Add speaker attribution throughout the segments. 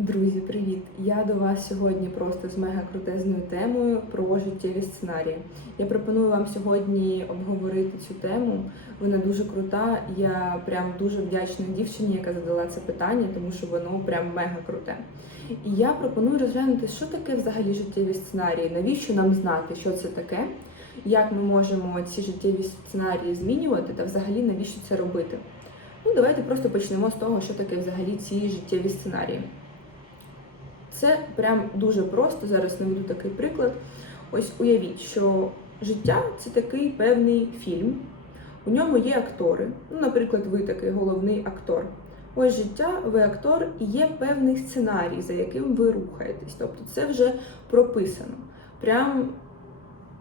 Speaker 1: Друзі, привіт! Я до вас сьогодні просто з мега крутезною темою про життєві сценарії. Я пропоную вам сьогодні обговорити цю тему. Вона дуже крута. Я прям дуже вдячна дівчині, яка задала це питання, тому що воно прям мега круте. І я пропоную розглянути, що таке взагалі життєві сценарії, навіщо нам знати, що це таке, як ми можемо ці життєві сценарії змінювати, та взагалі навіщо це робити. Ну, давайте просто почнемо з того, що таке взагалі ці життєві сценарії. Це прям дуже просто. Зараз наведу такий приклад. Ось уявіть, що життя це такий певний фільм. У ньому є актори. Ну, наприклад, ви такий головний актор. Ось життя, ви актор, і є певний сценарій, за яким ви рухаєтесь. Тобто це вже прописано. Прям,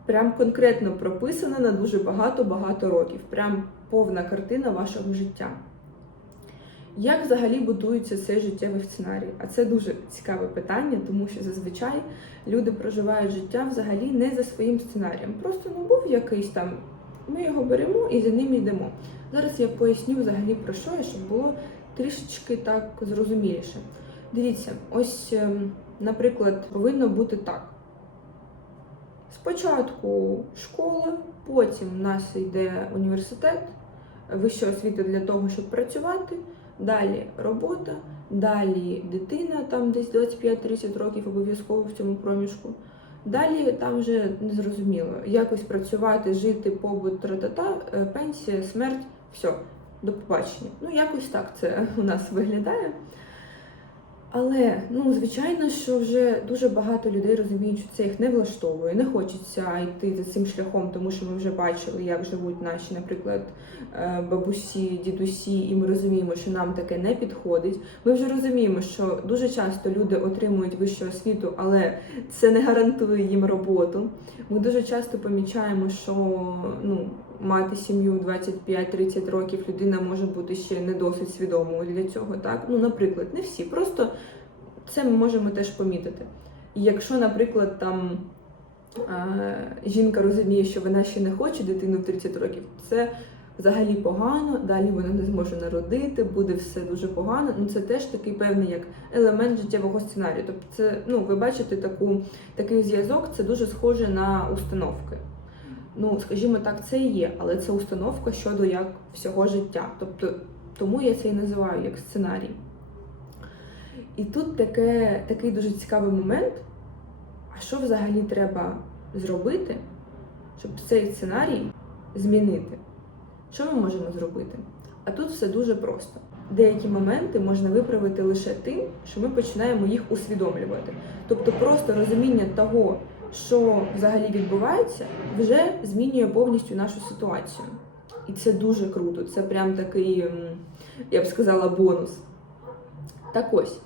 Speaker 1: прям конкретно прописано на дуже багато-багато років. Прям повна картина вашого життя. Як взагалі будується цей життєвий сценарій? А це дуже цікаве питання, тому що зазвичай люди проживають життя взагалі не за своїм сценарієм. Просто ну був якийсь там, ми його беремо і за ним йдемо. Зараз я поясню взагалі про що щоб було трішечки так зрозуміліше. Дивіться, ось, ем, наприклад, повинно бути так. Спочатку школа, потім в нас йде університет, вища освіта для того, щоб працювати. Далі робота, далі дитина, там десь 25-30 років обов'язково в цьому проміжку. Далі там вже незрозуміло, якось працювати, жити, побут, тра-та-та, е, пенсія, смерть, все, до побачення. Ну, якось так це у нас виглядає. Але ну звичайно, що вже дуже багато людей розуміють, що це їх не влаштовує, не хочеться йти за цим шляхом, тому що ми вже бачили, як живуть наші, наприклад, е, бабусі, дідусі, і ми розуміємо, що нам таке не підходить. Ми вже розуміємо, що дуже часто люди отримують вищу освіту, але це не гарантує їм роботу. Ми дуже часто помічаємо, що ну. Мати сім'ю 25-30 років людина може бути ще не досить свідомою для цього. Так, ну, наприклад, не всі. Просто це ми можемо теж помітити. Якщо, наприклад, там жінка розуміє, що вона ще не хоче дитину в 30 років, це взагалі погано, далі вона не зможе народити, буде все дуже погано. Ну це теж такий певний як елемент життєвого сценарію. Тобто, це ну ви бачите таку такий зв'язок, це дуже схоже на установки. Ну, скажімо так, це і є, але це установка щодо як всього життя. Тобто, тому я це і називаю як сценарій. І тут таке, такий дуже цікавий момент. А що взагалі треба зробити, щоб цей сценарій змінити? Що ми можемо зробити? А тут все дуже просто. Деякі моменти можна виправити лише тим, що ми починаємо їх усвідомлювати. Тобто просто розуміння того, що взагалі відбувається, вже змінює повністю нашу ситуацію. І це дуже круто. Це прям такий, ем, я б сказала, бонус. Так ось,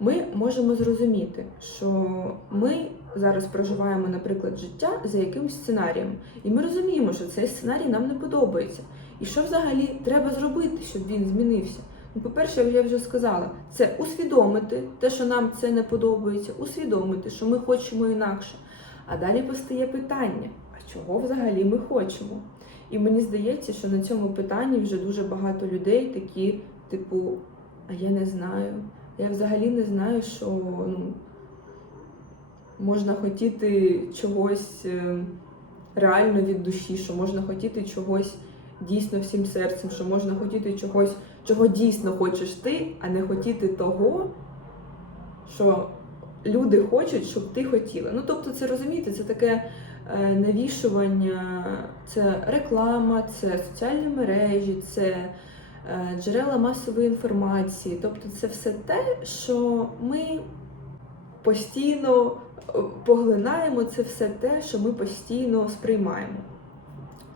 Speaker 1: ми можемо зрозуміти, що ми зараз проживаємо, наприклад, життя за якимсь сценарієм. І ми розуміємо, що цей сценарій нам не подобається. І що взагалі треба зробити, щоб він змінився? Ну, по-перше, я вже сказала, це усвідомити те, що нам це не подобається, усвідомити, що ми хочемо інакше. А далі постає питання: а чого взагалі ми хочемо? І мені здається, що на цьому питанні вже дуже багато людей такі, типу, а я не знаю. Я взагалі не знаю, що ну, можна хотіти чогось е, реально від душі, що можна хотіти чогось дійсно всім серцем, що можна хотіти чогось, чого дійсно хочеш ти, а не хотіти того, що люди хочуть, щоб ти хотіла. Ну, тобто, це розумієте, це таке е, навішування, це реклама, це соціальні мережі, це е, джерела масової інформації. Тобто, це все те, що ми постійно е, поглинаємо, це все те, що ми постійно сприймаємо.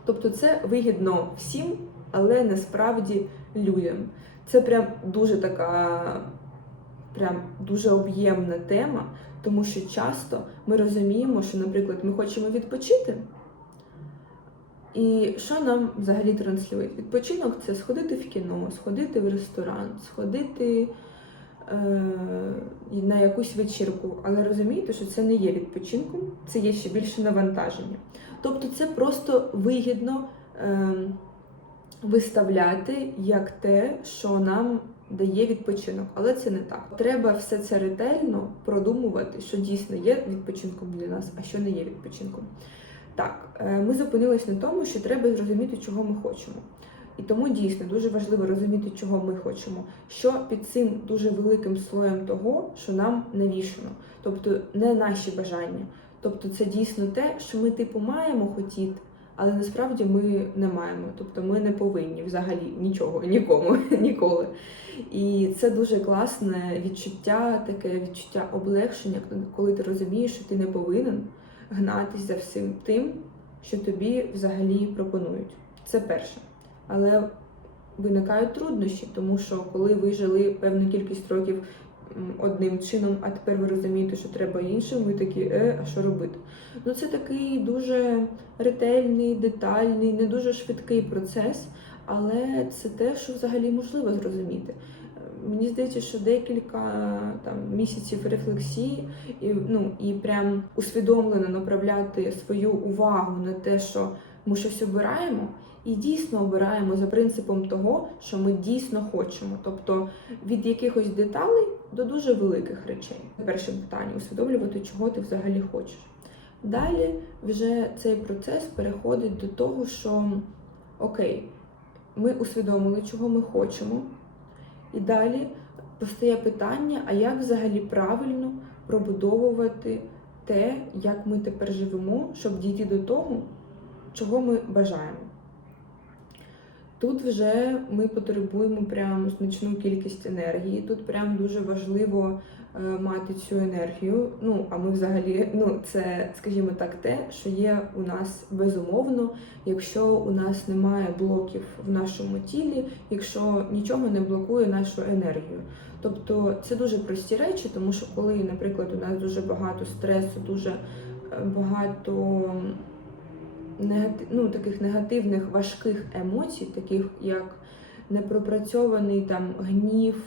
Speaker 1: Тобто, це вигідно всім, але насправді людям. Це прям дуже така прям дуже об'ємна тема, тому що часто ми розуміємо, що, наприклад, ми хочемо відпочити. І що нам взагалі транслюють? Відпочинок це сходити в кіно, сходити в ресторан, сходити е, на якусь вечірку. Але розумієте, що це не є відпочинком, це є ще більше навантаження. Тобто це просто вигідно е, виставляти як те, що нам дає відпочинок, але це не так. Треба все це ретельно продумувати, що дійсно є відпочинком для нас, а що не є відпочинком. Так, е, ми зупинились на тому, що треба зрозуміти, чого ми хочемо. І тому дійсно дуже важливо розуміти, чого ми хочемо, що під цим дуже великим слоєм того, що нам навішано, тобто не наші бажання. Тобто це дійсно те, що ми типу маємо хотіти, але насправді ми не маємо. Тобто ми не повинні взагалі нічого, нікому, ніколи. І це дуже класне відчуття, таке відчуття облегшення, коли ти розумієш, що ти не повинен гнатись за всім тим, що тобі взагалі пропонують. Це перше. Але виникають труднощі, тому що коли ви жили певну кількість років одним чином, а тепер ви розумієте, що треба іншим, ви такі, е, а що робити? Ну це такий дуже ретельний, детальний, не дуже швидкий процес, але це те, що взагалі можливо зрозуміти. Е, Мені здається, що декілька там місяців рефлексії і ну і прям усвідомлено направляти свою увагу на те, що ми щось обираємо, і дійсно обираємо за принципом того, що ми дійсно хочемо. Тобто від якихось деталей до дуже великих речей. Перше питання усвідомлювати, чого ти взагалі хочеш. Далі вже цей процес переходить до того, що окей, ми усвідомили, чого ми хочемо. І далі постає питання, а як взагалі правильно пробудовувати те, як ми тепер живемо, щоб дійти до того, чого ми бажаємо. Тут вже ми потребуємо прям значну кількість енергії. Тут прям дуже важливо е, мати цю енергію. Ну, а ми взагалі, ну це, скажімо так, те, що є у нас безумовно, якщо у нас немає блоків в нашому тілі, якщо нічого не блокує нашу енергію. Тобто це дуже прості речі, тому що коли, наприклад, у нас дуже багато стресу, дуже е, багато негатив, ну, таких негативних важких емоцій, таких як непропрацьований там гнів,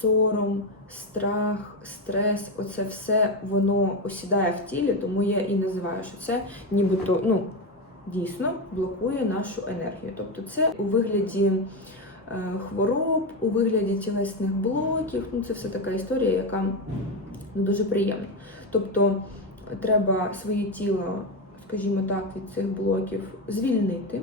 Speaker 1: сором, страх, стрес, оце все воно осідає в тілі, тому я і називаю, що це нібито ну, дійсно блокує нашу енергію. Тобто це у вигляді е, хвороб, у вигляді тілесних блоків. Ну, це все така історія, яка дуже приємна. Тобто треба своє тіло скажімо так, від цих блоків звільнити.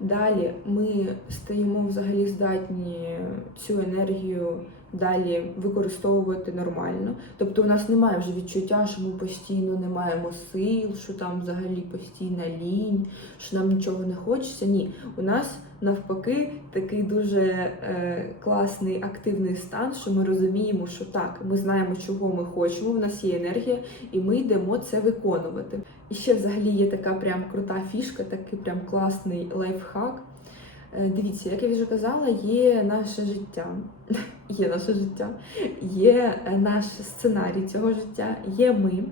Speaker 1: Далі ми стаємо взагалі здатні цю енергію далі використовувати нормально. Тобто у нас немає вже відчуття, що ми постійно не маємо сил, що там взагалі постійна лінь, що нам нічого не хочеться. Ні, у нас навпаки такий дуже е, класний активний стан, що ми розуміємо, що так, ми знаємо, чого ми хочемо, в нас є енергія, і ми йдемо це виконувати. І ще взагалі є така прям крута фішка, такий прям класний лайфхак. Е, Дивіться, як я вже казала, є наше життя, є наше життя, є е, наш сценарій цього життя, є ми,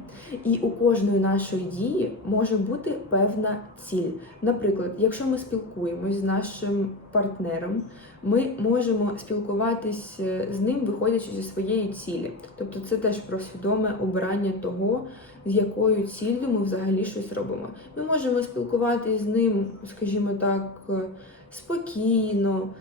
Speaker 1: і у кожної нашої дії може бути певна ціль. Наприклад, якщо ми спілкуємось з нашим партнером, ми можемо спілкуватись е, з ним, виходячи зі своєї цілі. Тобто це теж про свідоме обирання того, з якою ціллю ми взагалі щось робимо. Ми можемо спілкуватись з ним, скажімо так, е, спокійно,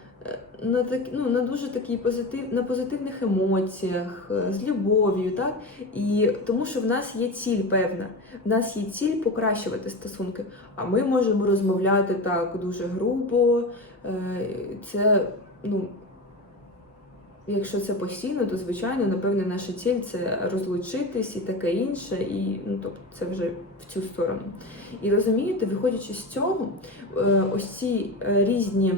Speaker 1: на так, ну, на дуже такій позитив, на позитивних емоціях, е, з любов'ю, так? І тому що в нас є ціль певна. В нас є ціль покращувати стосунки, а ми можемо розмовляти так дуже грубо. Е, Це, ну. Якщо це постійно, то звичайно, напевне, наша ціль це розлучитись і таке інше, і ну тобто це вже в цю сторону. І розумієте, виходячи з цього, е, ось ці різні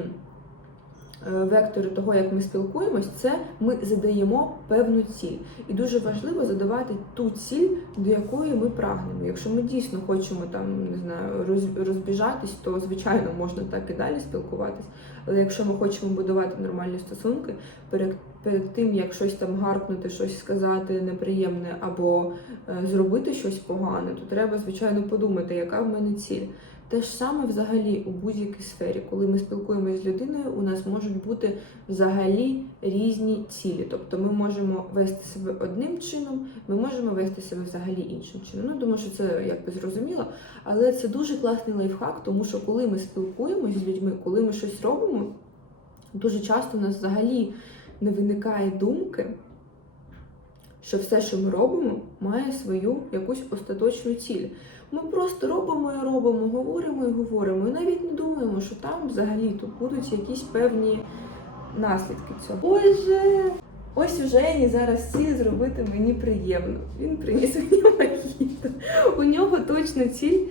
Speaker 1: вектори того, як ми спілкуємось, це ми задаємо певну ціль. І дуже важливо задавати ту ціль, до якої ми прагнемо. Якщо ми дійсно хочемо там не знаю роз- розбіжатись, то звичайно можна так і далі спілкуватись. Але якщо ми хочемо будувати нормальні стосунки, перед, перед тим як щось там гаркнути, щось сказати неприємне або е, зробити щось погане, то треба звичайно подумати, яка в мене ціль. Те ж саме взагалі у будь-якій сфері, коли ми спілкуємося з людиною, у нас можуть бути взагалі різні цілі. Тобто ми можемо вести себе одним чином, ми можемо вести себе взагалі іншим чином. Ну, думаю, що це якби зрозуміло, але це дуже класний лайфхак, тому що коли ми спілкуємося з людьми, коли ми щось робимо, дуже часто у нас взагалі не виникає думки, що все, що ми робимо, має свою якусь остаточну ціль. Ми просто робимо і робимо, говоримо і говоримо, і навіть не думаємо, що там взагалі тут будуть якісь певні наслідки цього. Боже! Ось у Жені зараз ціль зробити мені приємно. Він приніс мені мохіто. У нього точно ціль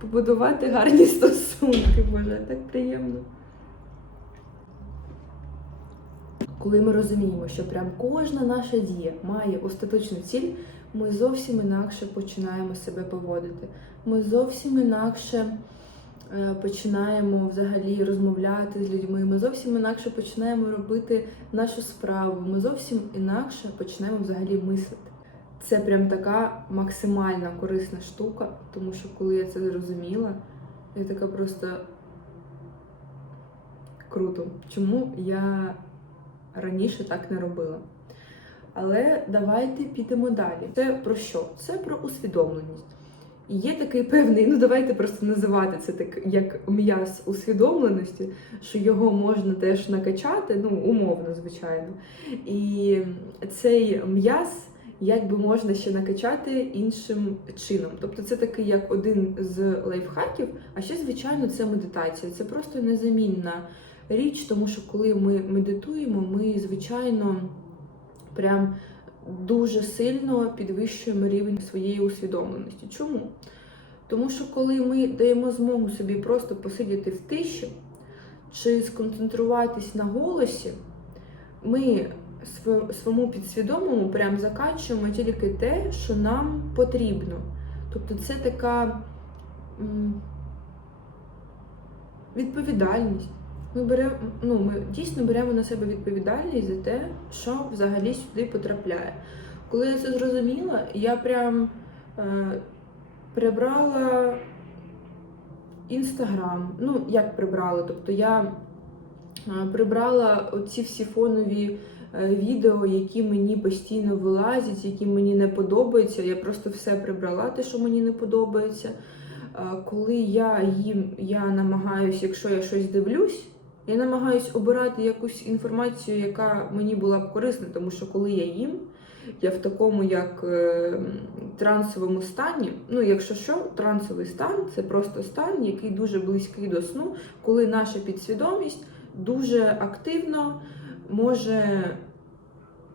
Speaker 1: побудувати гарні стосунки. Боже, так приємно. Коли ми розуміємо, що прям кожна наша дія має остаточну ціль, ми зовсім інакше починаємо себе поводити. Ми зовсім інакше е, починаємо взагалі розмовляти з людьми. Ми зовсім інакше починаємо робити нашу справу. Ми зовсім інакше починаємо взагалі мислити. Це прям така максимально корисна штука, тому що коли я це зрозуміла, я така просто круто. Чому я раніше так не робила? Але давайте підемо далі. Це про що? Це про усвідомленість. І є такий певний, ну давайте просто називати це так, як м'яз усвідомленості, що його можна теж накачати, ну умовно, звичайно. І цей м'яз якби можна ще накачати іншим чином. Тобто це такий як один з лайфхаків, а ще, звичайно, це медитація. Це просто незамінна річ, тому що коли ми медитуємо, ми, звичайно, прям дуже сильно підвищуємо рівень своєї усвідомленості. Чому? Тому що коли ми даємо змогу собі просто посидіти в тиші чи сконцентруватись на голосі, ми св- своєму підсвідомому прям закачуємо тільки те, що нам потрібно. Тобто це така відповідальність. Ми беремо, ну, ми дійсно беремо на себе відповідальність за те, що взагалі сюди потрапляє. Коли я це зрозуміла, я прям е, прибрала інстаграм. Ну, як прибрала? Тобто я е, прибрала оці всі фонові е, відео, які мені постійно вилазять, які мені не подобаються. Я просто все прибрала, те, що мені не подобається. Е, Коли я їм, я намагаюся, якщо я щось дивлюсь, я намагаюся обирати якусь інформацію, яка мені була б корисна, тому що коли я їм, я в такому як е, трансовому стані. Ну, якщо що, трансовий стан це просто стан, який дуже близький до сну, коли наша підсвідомість дуже активно може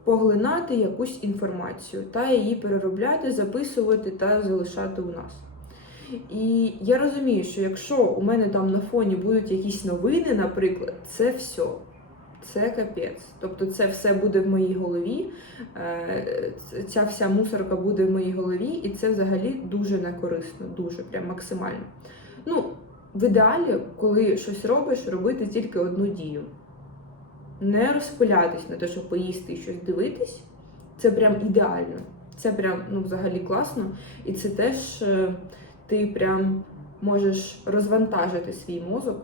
Speaker 1: поглинати якусь інформацію та її переробляти, записувати та залишати у нас. І я розумію, що якщо у мене там на фоні будуть якісь новини, наприклад, це все. Це капець. Тобто це все буде в моїй голові, е, ця вся мусорка буде в моїй голові, і це взагалі дуже некорисно, дуже прям максимально. Ну, в ідеалі, коли щось робиш, робити тільки одну дію. Не розпилятись на те, щоб поїсти і щось дивитись. Це прям ідеально. Це прям ну, взагалі класно. І це теж е, ти прям можеш розвантажити свій мозок,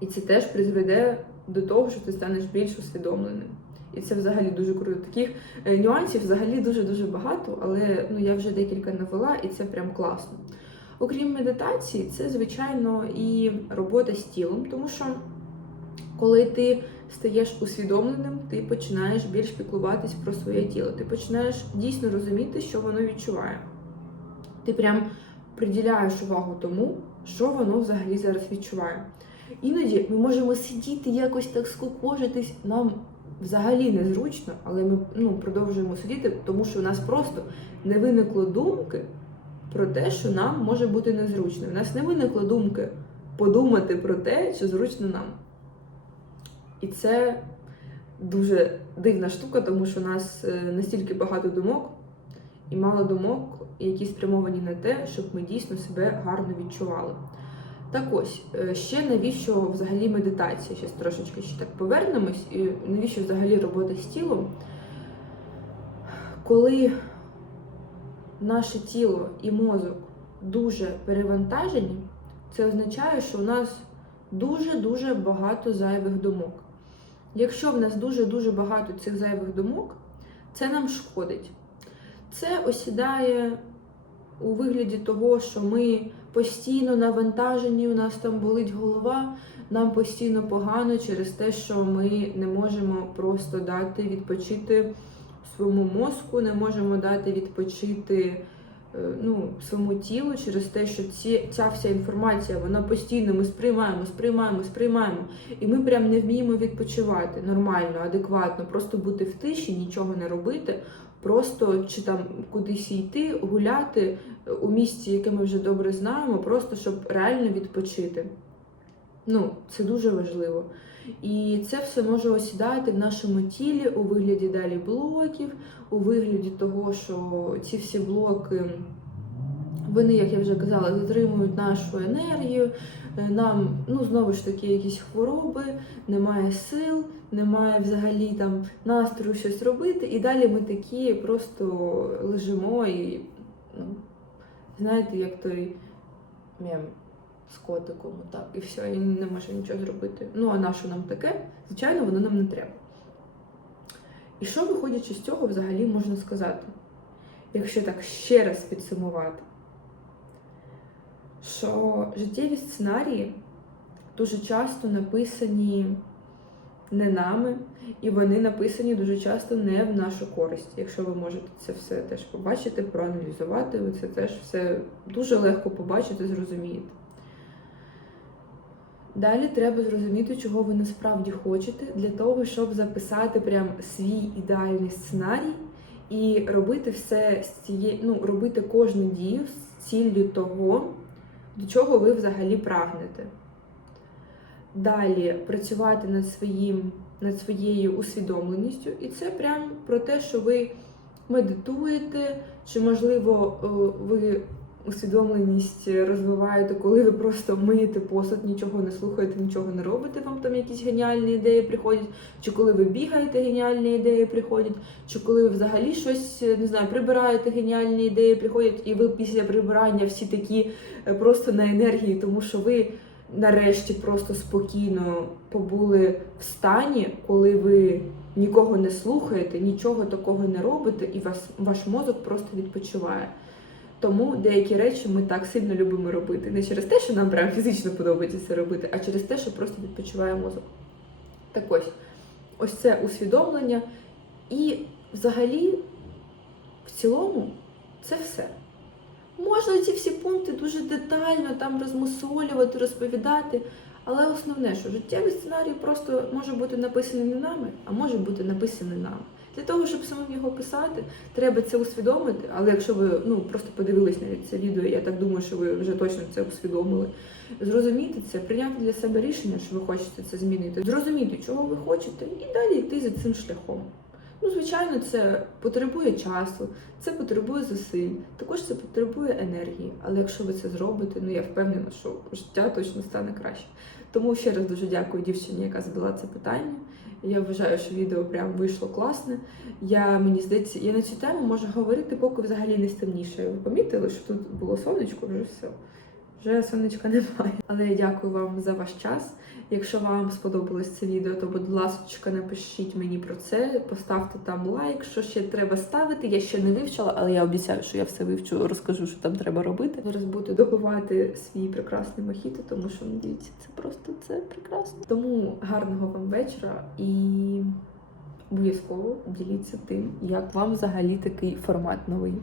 Speaker 1: і це теж призведе до того, що ти станеш більш усвідомленим. І це взагалі дуже круто. Таких е, нюансів взагалі дуже-дуже багато, але ну, я вже декілька навела, і це прям класно. Окрім медитації, це, звичайно, і робота з тілом, тому що коли ти стаєш усвідомленим, ти починаєш більш піклуватись про своє тіло. Ти починаєш дійсно розуміти, що воно відчуває. Ти прям приділяєш увагу тому, що воно взагалі зараз відчуває. Іноді ми можемо сидіти якось так скукожитись, нам взагалі незручно, але ми ну, продовжуємо сидіти, тому що у нас просто не виникло думки про те, що нам може бути незручно. У нас не виникло думки подумати про те, що зручно нам. І це дуже дивна штука, тому що у нас е, настільки багато думок і мало думок, які спрямовані на те, щоб ми дійсно себе гарно відчували. Так ось, е, ще навіщо взагалі медитація? Ще трошечки ще так повернемось, і навіщо взагалі робота з тілом? Коли наше тіло і мозок дуже перевантажені, це означає, що у нас дуже-дуже багато зайвих думок. Якщо в нас дуже-дуже багато цих зайвих думок, це нам шкодить. Це осідає у вигляді того, що ми постійно навантажені, у нас там болить голова, нам постійно погано через те, що ми не можемо просто дати відпочити своєму мозку, не можемо дати відпочити е, ну, своєму тілу через те, що ці, ця вся інформація, вона постійно ми сприймаємо, сприймаємо, сприймаємо. І ми прям не вміємо відпочивати нормально, адекватно, просто бути в тиші, нічого не робити, просто чи там кудись йти, гуляти е, у місці, яке ми вже добре знаємо, просто щоб реально відпочити. Ну, це дуже важливо. І це все може осідати в нашому тілі у вигляді далі блоків, у вигляді того, що ці всі блоки, вони, як я вже казала, затримують нашу енергію. Е, Нам, ну, знову ж таки, якісь хвороби, немає сил, немає взагалі там настрою щось робити. І далі ми такі просто лежимо і, ну, знаєте, як той мем з котиком, так, і все, і не може нічого зробити. Ну, а на що нам таке? Звичайно, воно нам не треба. І що, виходячи з цього, взагалі можна сказати? Якщо так ще раз підсумувати, що життєві сценарії дуже часто написані не нами, і вони написані дуже часто не в нашу користь. Якщо ви можете це все теж побачити, проаналізувати, ви це теж все дуже легко побачити, зрозумієте. Далі треба зрозуміти, чого ви насправді хочете, для того, щоб записати прям свій ідеальний сценарій і робити все з цієї, ну, робити кожну дію з ціллю того, до чого ви взагалі прагнете. Далі працювати над своїм, над своєю усвідомленістю, і це прям про те, що ви медитуєте, чи, можливо, е, ви усвідомленість розвиваєте, коли ви просто миєте посуд, нічого не слухаєте, нічого не робите, вам там якісь геніальні ідеї приходять, чи коли ви бігаєте, геніальні ідеї приходять, чи коли ви взагалі щось не знаю, прибираєте, геніальні ідеї приходять, і ви після прибирання всі такі е, просто на енергії, тому що ви нарешті просто спокійно побули в стані, коли ви нікого не слухаєте, нічого такого не робите, і вас, ваш мозок просто відпочиває. Тому деякі речі ми так сильно любимо робити. Не через те, що нам прям фізично подобається це робити, а через те, що просто відпочиває мозок. Так ось, ось це усвідомлення. І взагалі, в цілому, це все. Можна ці всі пункти дуже детально там розмусолювати, розповідати. Але основне, що життєвий сценарій просто може бути написаний не нами, а може бути написаний нами. Для того, щоб самим його писати, треба це усвідомити. Але якщо ви ну просто подивились навіть це відео, я так думаю, що ви вже точно це усвідомили. Зрозуміти це, прийняти для себе рішення, що ви хочете це змінити, зрозуміти, чого ви хочете, і далі йти за цим шляхом. Ну, звичайно, це потребує часу, це потребує зусиль, також це потребує енергії. Але якщо ви це зробите, ну я впевнена, що життя точно стане краще. Тому ще раз дуже дякую дівчині, яка задала це питання. Я вважаю, що відео прям вийшло класне. Я мені здається, я на цю тему можу говорити, поки взагалі не стемніше. Ви помітили, що тут було сонечко, вже все. Вже сонечка немає. Але я дякую вам за ваш час. Якщо вам сподобалось це відео, то будь ласка, напишіть мені про це, поставте там лайк, що ще треба ставити. Я ще не вивчила, але я обіцяю, що я все вивчу, розкажу, що там треба робити. Зараз буду добивати свій прекрасний мохіто, тому що дивіться, це просто це прекрасно. Тому гарного вам вечора і обов'язково діліться тим, як вам взагалі такий формат новий.